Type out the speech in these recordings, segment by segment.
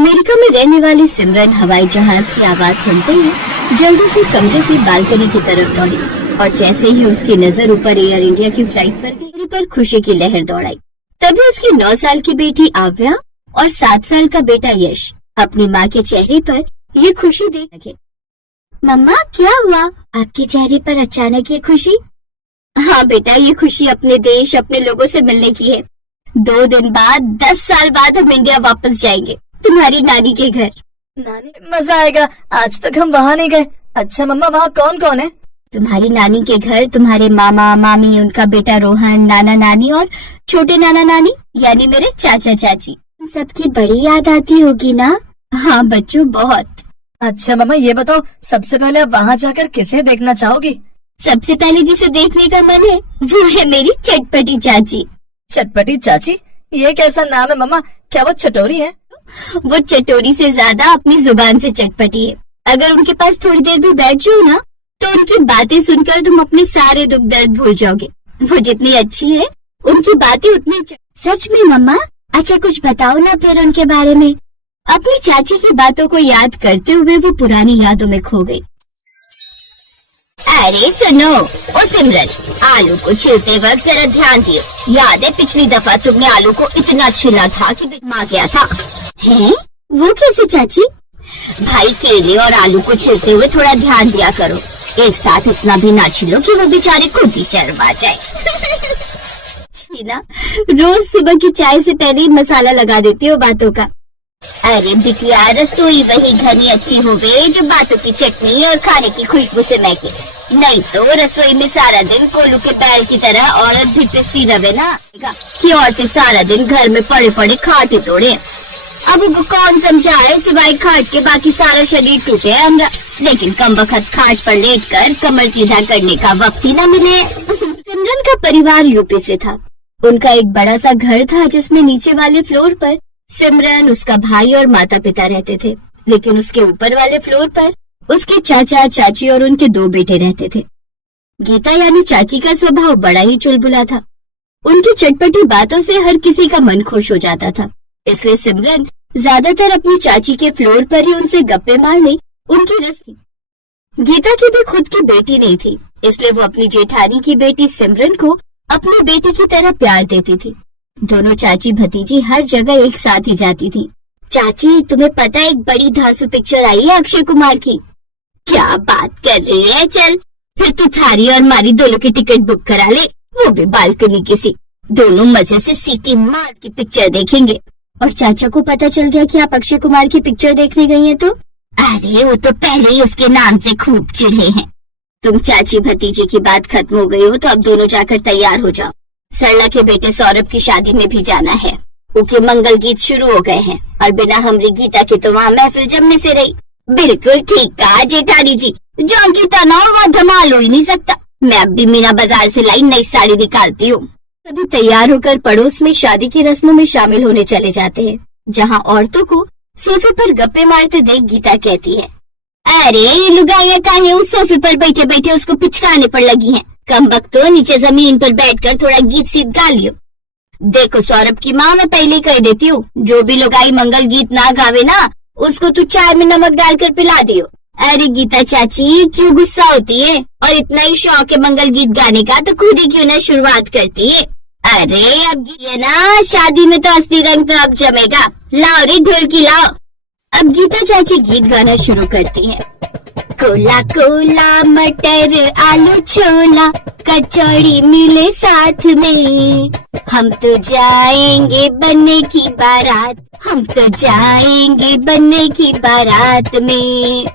America में रहने वाली सिमरन हवाई जहाज की आवाज सुनते ही जल्दी से कमरे से बालकनी की तरफ दौड़ी और जैसे ही उसकी नजर ऊपर एयर इंडिया की फ्लाइट पर गई पर खुशी की लहर दौड़ाई। तभी उसकी 9 साल की बेटी आव्या और 7 साल का बेटा यश अपनी माँ के चेहरे पर ये खुशी देख लगे। मम्मा क्या हुआ, आपके चेहरे पर अचानक ये खुशी? हाँ बेटा, ये खुशी अपने देश अपने लोगों से मिलने की है। 2 दिन बाद 10 साल बाद हम इंडिया वापस जाएंगे, तुम्हारी नानी के घर। नानी, मजा आएगा। आज तक हम वहाँ नहीं गए। अच्छा मम्मा, वहाँ कौन कौन है? तुम्हारी नानी के घर तुम्हारे मामा मामी, उनका बेटा रोहन, नाना नानी और छोटे नाना नानी यानी मेरे चाचा चाची। सबकी बड़ी याद आती होगी ना? हाँ बच्चों, बहुत। अच्छा मम्मा, ये बताओ सबसे पहले आप वहाँ जाकर किसे देखना चाहोगी? सबसे पहले जिसे देखने का मन है वो है मेरी चटपटी चाची। चटपटी चाची? ये कैसा नाम है मम्मा? क्या वो चटोरी है? वो चटोरी से ज्यादा अपनी जुबान से चटपटी है। अगर उनके पास थोड़ी देर भी बैठ जाओ ना तो उनकी बातें सुनकर तुम अपने सारे दुख दर्द भूल जाओगे। वो जितनी अच्छी है उनकी बातें उतनी सच में मम्मा। अच्छा कुछ बताओ ना फिर उनके बारे में। अपनी चाची की बातों को याद करते हुए वो पुरानी यादों में खो गई। अरे सुनो, ओ सिमरन, आलू को छीलते वक्त जरा ध्यान दियो। याद है पिछली दफा तुमने आलू को इतना छिला था कि बिगमा गया था। हैं? वो कैसे चाची? भाई केले और आलू को छिलते हुए थोड़ा ध्यान दिया करो। एक साथ इतना भी ना छिलो कि वो बेचारे खुद ही शर्मा जाए। छीना, रोज सुबह की चाय से पहले ही मसाला लगा देती हो बातों का। अरे बिटिया, रसोई वही घनी अच्छी हो गई जो बातों की चटनी और खाने की खुशबू से महके। नहीं तो रसोई में सारा दिन कोलू के पैर की तरह औरत भी पिसती रहे ना कि औरतें सारा दिन घर में पड़े पड़े खाटे तोड़े। अब उनको कौन समझाए, सिवाय खाट के बाकी सारा शरीर टूटे हमरा। लेकिन कम वक्त खाट पर लेटकर कमर सीधा करने का वक्त ही न मिले। सिमरन का परिवार यूपी से था। उनका एक बड़ा सा घर था जिसमें नीचे वाले फ्लोर पर सिमरन, उसका भाई और माता पिता रहते थे, लेकिन उसके ऊपर वाले फ्लोर पर उसके चाचा चाची और उनके 2 बेटे रहते थे। गीता यानी चाची का स्वभाव बड़ा ही चुलबुला था। उनकी चटपटी बातों से हर किसी का मन खुश हो जाता था, इसलिए सिमरन ज्यादातर अपनी चाची के फ्लोर पर ही उनसे गप्पे मारने उनकी रस थी। गीता की भी खुद की बेटी नहीं थी, इसलिए वो अपनी जेठानी की बेटी सिमरन को अपनी बेटी की तरह प्यार देती थी। दोनों चाची भतीजी हर जगह एक साथ ही जाती थी। चाची तुम्हें पता है एक बड़ी धांसू पिक्चर आई है अक्षय कुमार की? क्या बात कर रही है? चल फिर तू थारी और मारी दोनों की टिकट बुक करा ले, वो भी बालकनी की सीट। दोनों मजे से सीटी मार की पिक्चर देखेंगे। और चाचा को पता चल गया कि आप अक्षय कुमार की पिक्चर देखने गई हैं तो? अरे वो तो पहले ही उसके नाम से खूब चिढ़े हैं। तुम चाची भतीजे की बात खत्म हो गई हो तो अब दोनों जाकर तैयार हो जाओ। सरला के बेटे सौरभ की शादी में भी जाना है। उनके मंगल गीत शुरू हो गए हैं और बिना हमरी गीता के तो वहाँ महफिल जमने से रही। बिल्कुल ठीक कहा जेठानी जी, जो गीता ना हो वहाँ धमाल हो ही नहीं सकता। मैं अब भी मीना बाजार से लाई नई साड़ी निकालती हूँ। सभी तैयार होकर पड़ोस में शादी की रस्मों में शामिल होने चले जाते हैं, जहाँ औरतों को सोफे पर गप्पे मारते देख गीता कहती है, अरे ये लुगाइयाँ काहे उस सोफे पर बैठे बैठे उसको पिचकाने पर लगी हैं। कम वक्त तो नीचे जमीन पर बैठकर थोड़ा गीत सीत गा लियो। देखो सौरभ की माँ, मैं पहले ही कह देती हूँ, जो भी लुगाई मंगल गीत ना गावे ना उसको तू चाय में नमक डालकर पिला दियो। अरे गीता चाची क्यों गुस्सा होती है? और इतना ही शौक है मंगल गीत गाने का तो खुद ही क्यों ना शुरुआत करती है। अरे अब ये ना शादी में तो असली रंग तो अब जमेगा। लाओ रे ढोलकी लाओ। अब गीता चाची गीत गाना शुरू करती है। कोला कोला मटर आलू छोला कचौड़ी मिले साथ में, हम तो जाएंगे बनने की बारात, हम तो जाएंगे बनने की बारात में।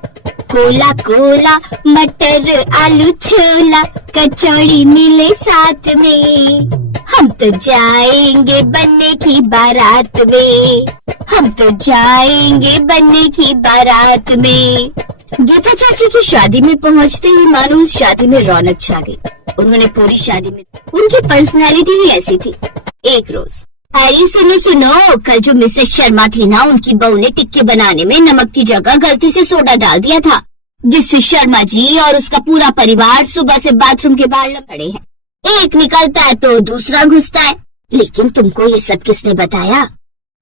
कोला कोला मटर आलू छोला कचौड़ी मिले साथ में, हम तो जाएंगे बनने की बारात में, हम तो जाएंगे बनने की बारात में। गीता चाची की शादी में पहुंचते ही मानो उस शादी में रौनक छा गई। उन्होंने पूरी शादी में, उनकी पर्सनालिटी ही ऐसी थी। एक रोज, अरे सुनो सुनो, कल जो मिसेस शर्मा थी ना, उनकी बहू ने टिक्के बनाने में नमक की जगह गलती से सोडा डाल दिया था, जिससे शर्मा जी और उसका पूरा परिवार सुबह से बाथरूम के बाहर खड़े हैं। एक निकलता है तो दूसरा घुसता है। लेकिन तुमको ये सब किसने बताया?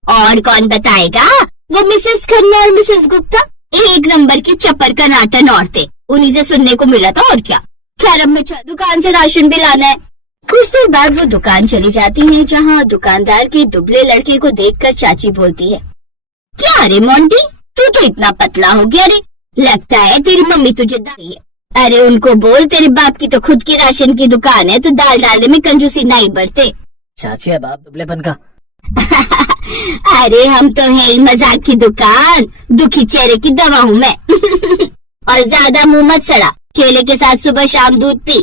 और कौन बताएगा? वो मिसेस खन्ना और मिसेस गुप्ता एक नंबर की चप्पर का नाटन औरतें, उन्हीं से सुनने को मिला था। और क्या, खैर अब मैं दुकान से राशन भी लाना है। कुछ देर बाद वो दुकान चली जाती है, जहाँ दुकानदार के दुबले लड़के को देखकर चाची बोलती है, क्या रे मोंटी, तू तो इतना पतला हो गया रे, लगता है तेरी मम्मी तुझे दाई है। अरे उनको बोल तेरे बाप की तो खुद की राशन की दुकान है, तो दाल डालने में कंजूसी नहीं बरते। चाची अब आप दुबलेपन का। अरे हम तो है ही मजाक की दुकान, दुखी चेहरे की दवा हूँ मैं। और ज्यादा मुंह मत सड़ा, केले के साथ सुबह शाम दूध पी,